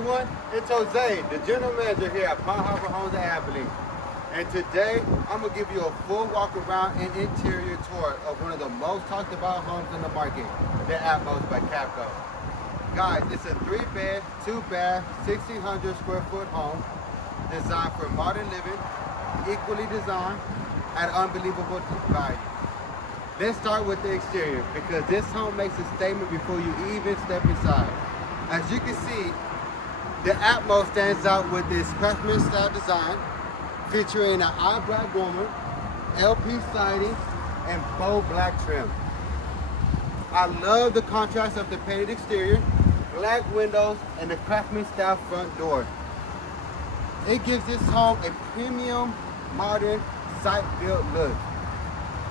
everyone, it's Jose, the general manager here at Palm Harbor Homes at Abilene. And today, I'm gonna give you a full walk around and interior tour of one of the most talked about homes in the market, the Atmos by Capco. Guys, it's a 3-bed, 2-bath, 1,600 square foot home designed for modern living, equally designed at unbelievable value. Let's start with the exterior because this home makes a statement before you even step inside. As you can see, the Atmos stands out with this craftsman style design featuring an eye black dormer, LP siding, and bold black trim. I love the contrast of the painted exterior, black windows, and the craftsman style front door. It gives this home a premium, modern, site-built look.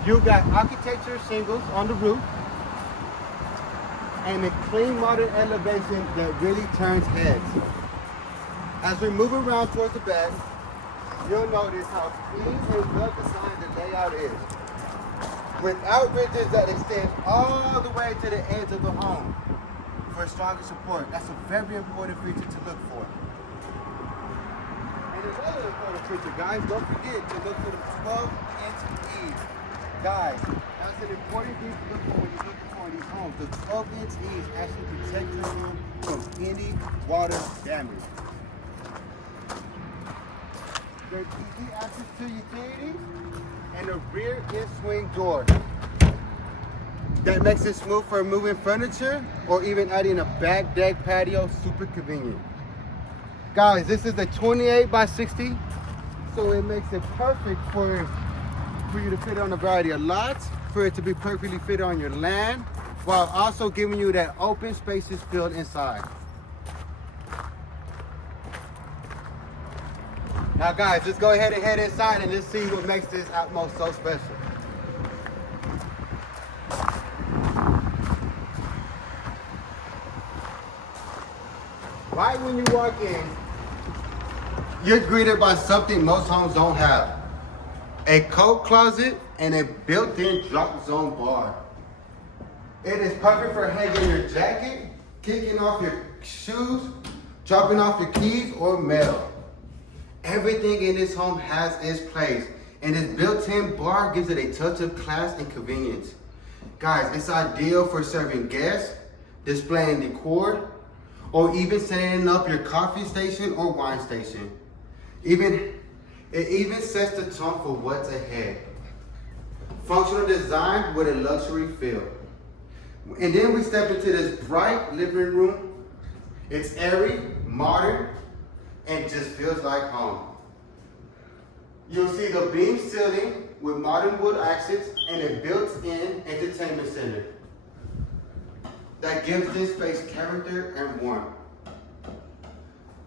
You got architecture shingles on the roof and a clean modern elevation that really turns heads. As we move around towards the back, you'll notice how clean and well designed the layout is. Without ridges that extend all the way to the edge of the home for stronger support. That's a very important feature to look for. And another important feature, guys, don't forget to look for the 12-inch eaves. Guys, that's an important thing to look for when you're looking for these homes. The 12-inch eaves actually protect your room from any water damage. There's easy access to utilities and a rear in-swing door that makes it smooth for moving furniture or even adding a back deck patio. Super convenient. Guys, this is a 28 by 60, so it makes it perfect for you to fit on a variety of lots, for it to be perfectly fit on your land, while also giving you that open, spacious feel inside. Now guys, let's go ahead and head inside and let's see what makes this Atmos so special. Right when you walk in, you're greeted by something most homes don't have. A coat closet and a built-in drop zone bar. It is perfect for hanging your jacket, kicking off your shoes, dropping off your keys or mail. Everything in this home has its place, and this built-in bar gives it a touch of class and convenience. Guys, it's ideal for serving guests, displaying decor, or even setting up your coffee station or wine station. It even sets the tone for what's ahead. Functional design with a luxury feel. And then we step into this bright living room. It's airy, modern, and just feels like home. You'll see the beam ceiling with modern wood accents and a built-in entertainment center that gives this space character and warmth.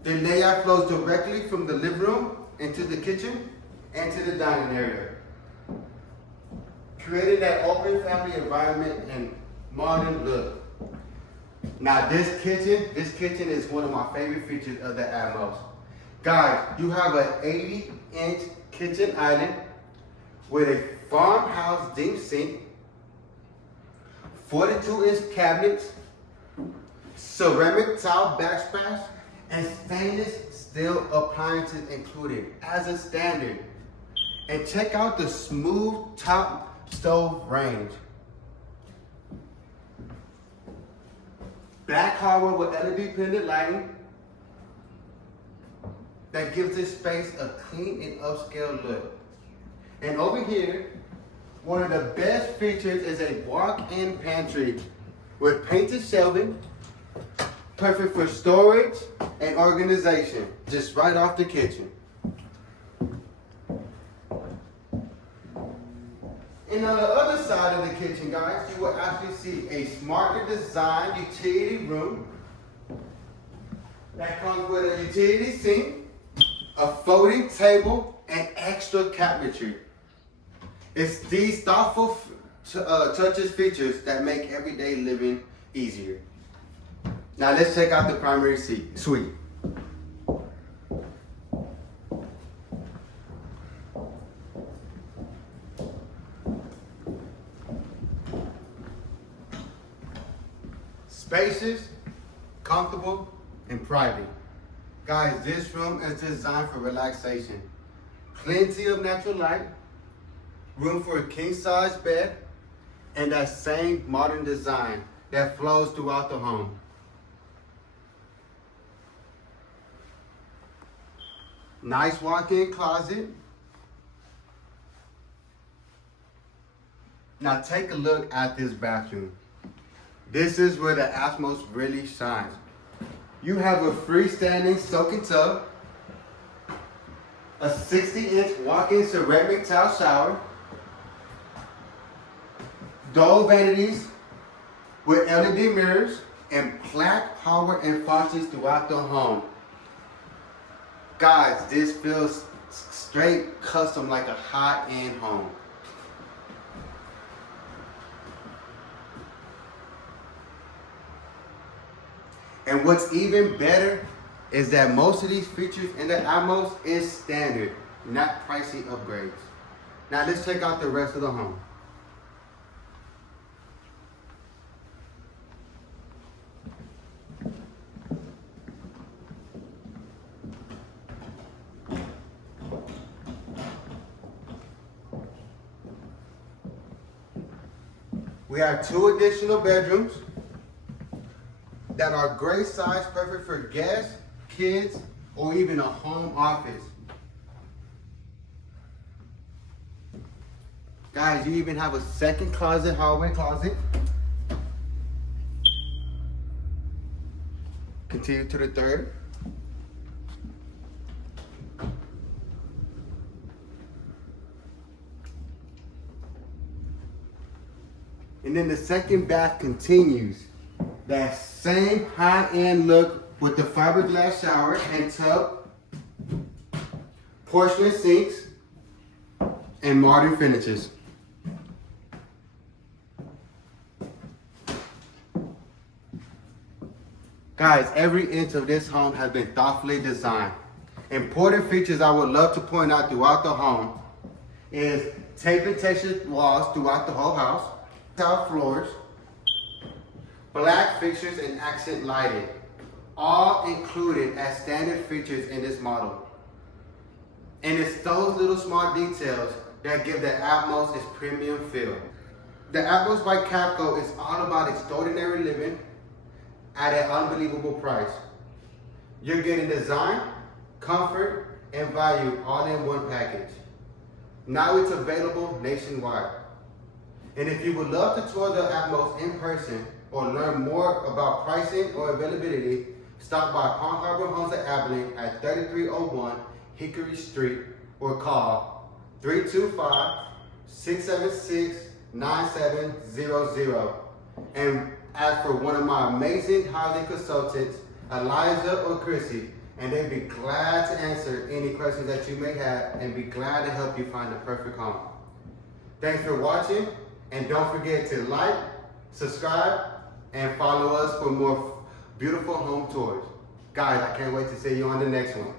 The layout flows directly from the living room into the kitchen and to the dining area, creating that open family environment and modern look. Now this kitchen is one of my favorite features of the Atmos. Guys, you have an 80-inch kitchen island with a farmhouse deep sink, 42-inch cabinets, ceramic tile backsplash, and stainless steel appliances included as a standard. And check out the smooth top stove range. Black hardwood with LED pendant lighting that gives this space a clean and upscale look. And over here, one of the best features is a walk-in pantry with painted shelving, perfect for storage and organization, just right off the kitchen. And on the other side of the kitchen, guys, you will actually see a smarter designed utility room that comes with a utility sink, a folding table, and extra cabinetry. It's these thoughtful touches features that make everyday living easier. Now let's check out the primary suite. Spacious, comfortable, and private. Guys, this room is designed for relaxation. Plenty of natural light, room for a king-size bed, and that same modern design that flows throughout the home. Nice walk-in closet. Now take a look at this bathroom. This is where the Atmos really shines. You have a freestanding soaking tub, a 60-inch walk-in ceramic tile shower, dual vanities with LED mirrors, and black power and faucets throughout the home. Guys, this feels straight custom like a high-end home. And what's even better is that most of these features in the Atmos is standard, not pricey upgrades. Now let's check out the rest of the home. We have 2 additional bedrooms that are great size, perfect for guests, kids, or even a home office. Guys, you even have a second closet, hallway closet. Continue to the third. And then the second bath continues. That same high-end look with the fiberglass shower and tub, porcelain sinks, and modern finishes. Guys, every inch of this home has been thoughtfully designed. Important features I would love to point out throughout the home is tape and textured walls throughout the whole house, tile floors, black fixtures and accent lighting, all included as standard features in this model. And it's those little small details that give the Atmos its premium feel. The Atmos by Capco is all about extraordinary living at an unbelievable price. You're getting design, comfort, and value all in one package. Now it's available nationwide. And if you would love to tour the Atmos in person or learn more about pricing or availability, stop by Palm Harbor Homes at Abilene at 3301 Hickory Street or call 325-676-9700 and ask for one of my amazing housing consultants, Eliza or Chrissy, and they'd be glad to answer any questions that you may have and be glad to help you find the perfect home. Thanks for watching, and don't forget to like, subscribe, and follow us for more beautiful home tours. Guys, I can't wait to see you on the next one.